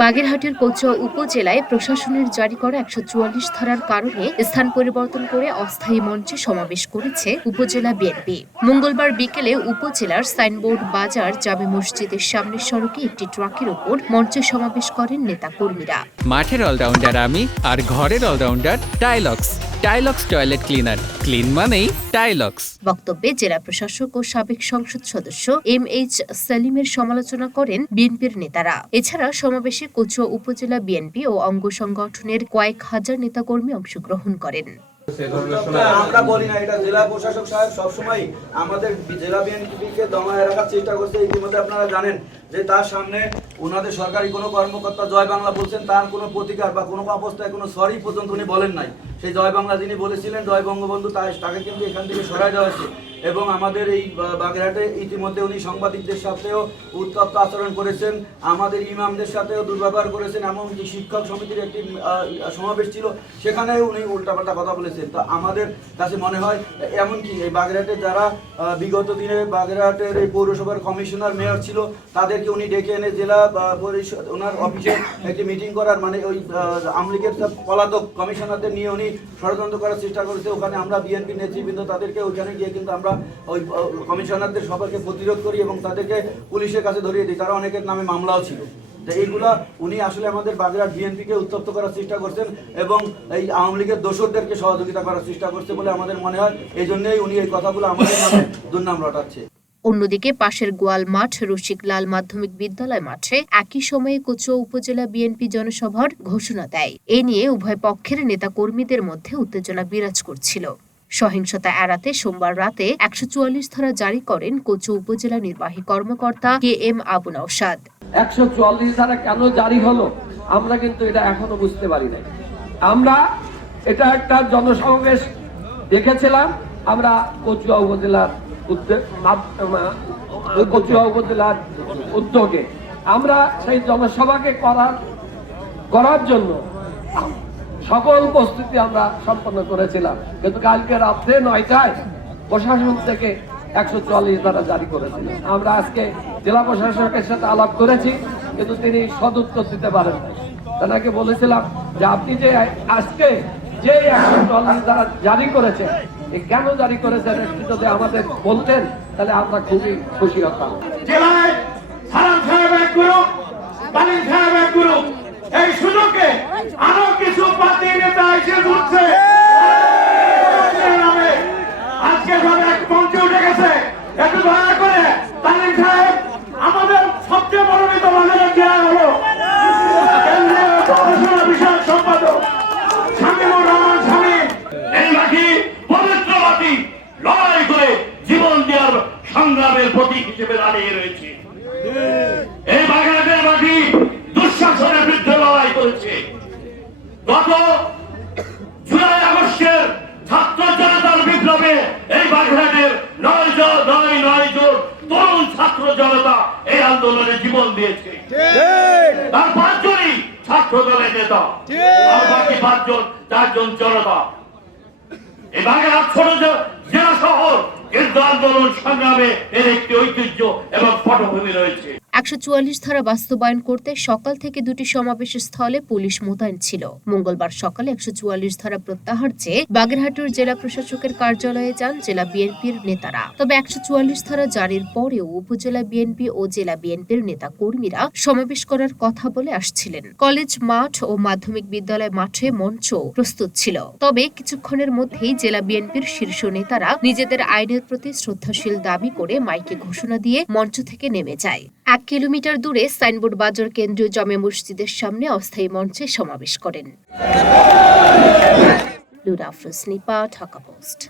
বাগেরহাটের কচুয়া উপজেলায় প্রশাসনের জারি করা একশো চুয়াল্লিশ ধারার কারণে স্থান পরিবর্তন করে অস্থায়ী মঞ্চে সমাবেশ করেছে উপজেলা বিএনপি। মঙ্গলবার বিকেলে উপজেলার সাইনবোর্ড বাজার জামে মসজিদের সামনের সড়কে একটি ট্রাকের ওপর মঞ্চে সমাবেশ করেন নেতাকর্মীরা। মাঠের অলরাউন্ডার আমি আর ঘরের allrounder Tylox Tylox toilet cleaner clean মানেই টাইলক্স বক্তব্যে জেলা প্রশাসক ও সাবেক সংসদ সদস্য এম এইচ সেলিমের সমালোচনা করেন বিএনপির নেতারা। এছাড়া সমাবেশে কচুয়া উপজেলা বিএনপি ও অঙ্গ সংগঠনের কয়েক হাজার নেতাকর্মী অংশগ্রহণ করেন। আমরা বলি না এটা জেলা প্রশাসক সাহেব সবসময় আমাদের জেলা বিএনপিকে দমায় রাখার চেষ্টা করছে। ইতিমধ্যে আপনারা জানেন যে তার সামনে ওনাদের সরকারি কোনো কর্মকর্তা জয় বাংলা বলছেন তার কোনো প্রতিকার বা কোনো অবস্থায় কোনো সরি পর্যন্ত উনি বলেন নাই। সেই জয় বাংলা যিনি বলেছিলেন জয় বঙ্গবন্ধু তাকে কিন্তু এখান থেকে সরাই দেওয়া হয়েছে। এবং আমাদের এই বাগেরহাটে ইতিমধ্যে উনি সাংবাদিকদের সাথেও উত্তপ্ত আচরণ করেছেন, আমাদের ইমামদের সাথেও দুর্ব্যবহার করেছেন, এমনকি শিক্ষক সমিতির একটি সমাবেশ ছিল সেখানে উনি উল্টাপাল্টা কথা বলেছেন। তো আমাদের কাছে মনে হয়, এমনকি এই বাগেরহাটে যারা বিগত দিনে বাগেরহাটের এই পৌরসভার কমিশনার, মেয়র ছিল, তাদেরকে উনি ডেকে এনে জেলা পরিষদ, ওনার অফিসে একটি মিটিং করার মানে ওই আমলিগের পলাতক কমিশনারদের নিয়ে উনি ষড়যন্ত্র করার চেষ্টা করেছে, ওখানে আমরা বিএনপি নেতৃবৃন্দ, তাদেরকে ওইখানে গিয়ে কিন্তু আমরা ওই কমিশনারদের সবাইকে প্রতিরোধ করি এবং তাদেরকে পুলিশের কাছে ধরিয়ে দিই। তারা অনেকের নামে মামলাও ছিল। এইগুলা উনি আসলে আমাদের বাগেরহাট বিএনপিকে উত্তপ্ত করার চেষ্টা করছেন এবং এই আওয়ামী লীগের দোসরদেরকে সহযোগিতা করার চেষ্টা করছে বলে আমাদের মনে হয়। এই জন্যই উনি এই কথাগুলো আমাদের নামে দুর্নাম রটাচ্ছে। অন্যদিকে পাশের গোয়াল মাঠ রসিকলাল মাধ্যমিক বিদ্যালয় মাঠে একই সময়ে কচুয়া উপজেলা বিএনপি জনসভার ঘোষণা দেয়। এ নিয়ে উভয় পক্ষের নেতা কর্মীদের মধ্যে উত্তেজনা বিরাজ করছিল। সহিংসতা এড়াতে সোমবার রাতে একশো চুয়াল্লিশ ধারা জারি করেন কচু উপজেলা নির্বাহী কর্মকর্তা কে এম আবু নওশাদ। একশো চুয়াল্লিশ ধারা কেন জারি হলো, আমরা কিন্তু এটা এখনও বুঝতে পারি নাই। আমরা এটা একটা জনসমাবেশ দেখেছিলাম, আমরা কচুয়া উপজেলার কচুয়া উপজেলার উদ্যোগে। আমরা সেই জনসভাকে করার করার জন্য সকল প্রস্তুতি আমরা সম্পন্ন করেছিলাম। কিন্তু কালকে রাত্রে নয়টায় প্রশাসন থেকে একশো চল্লিশ ধারা জারি করেছিল। আমরা আজকে জেলা প্রশাসকের সাথে আলাপ করেছি, কিন্তু তিনি সদুত্তর দিতে পারেন তাকে বলেছিলাম যে আপনি যে আজকে যে একশো চল্লিশ ধারা জারি করেছেন কেন জারি করেছেন একটু যদি আমাদের বলতেন, তাহলে আমরা খুবই খুশি হতাম। জেলায় এই সুযোগে আরও কিছু পার্টি নেতা এসে ঘুরছে নামে আজকে সব এক মঞ্চে উঠে গেছে একটু দয়া করে তালিম সাহেব আমাদের সবচেয়ে মনোনীত মানুষের দেওয়া হলো কেন্দ্রীয় গবেষণা বিষয়ক সম্পাদক শামীমুর রহমান শামীম এই মাটি পবিত্র মাটি লড়াই করে জীবন দেওয়ার সংগ্রামের প্রতীক হিসেবে দাঁড়িয়ে রয়েছে এই বাগেরহাটের মাটি দুঃশাসনের বিরুদ্ধে লড়াই করেছে গত জুলাই আগস্টের ছাত্র বিপ্লবে এই বাগেরহাটের নয় জন নয় নয় জন তরুণ ছাত্র জনতা এই আন্দোলনে জীবন দিয়েছে। তার পাঁচজনই ছাত্র দলের নেতা। আর বাকি পাঁচজন চারজন জনতা। এই বাগেরহাট ছোট জেলা শহর কিন্তু আন্দোলন সংগ্রামে এর একটি ঐতিহ্য এবং পটভূমি রয়েছে। একশো চুয়াল্লিশ ধারা বাস্তবায়ন করতে সকাল থেকে দুটি সমাবেশ স্থলে পুলিশ মোতায়েন ছিল। মঙ্গলবার সকালে একশো চুয়াল্লিশ ধারা প্রত্যাহার চেয়ে বাগেরহাটের জেলা প্রশাসকের কার্যালয়ে যান জেলা বিএনপির নেতারা। তবে একশো চুয়াল্লিশ ধারা জারির পরেও উপজেলা বিএনপি ও জেলা বিএনপির নেতা কর্মীরা সমাবেশ করার কথা বলে আসছিলেন। কলেজ মাঠ ও মাধ্যমিক বিদ্যালয় মাঠে মঞ্চ প্রস্তুত ছিল। তবে কিছুক্ষণের মধ্যেই জেলা বিএনপির শীর্ষ নেতারা নিজেদের আইনের প্রতি শ্রদ্ধাশীল দাবি করে মাইকে ঘোষণা দিয়ে মঞ্চ থেকে নেমে যায়। এক কিলোমিটার দূরে সাইনবোর্ড বাজার কেন্দ্রীয় জমে মসজিদের সামনে অস্থায়ী মঞ্চে সমাবেশ করেন। লুরা নিপা, ঢাকা পোস্ট।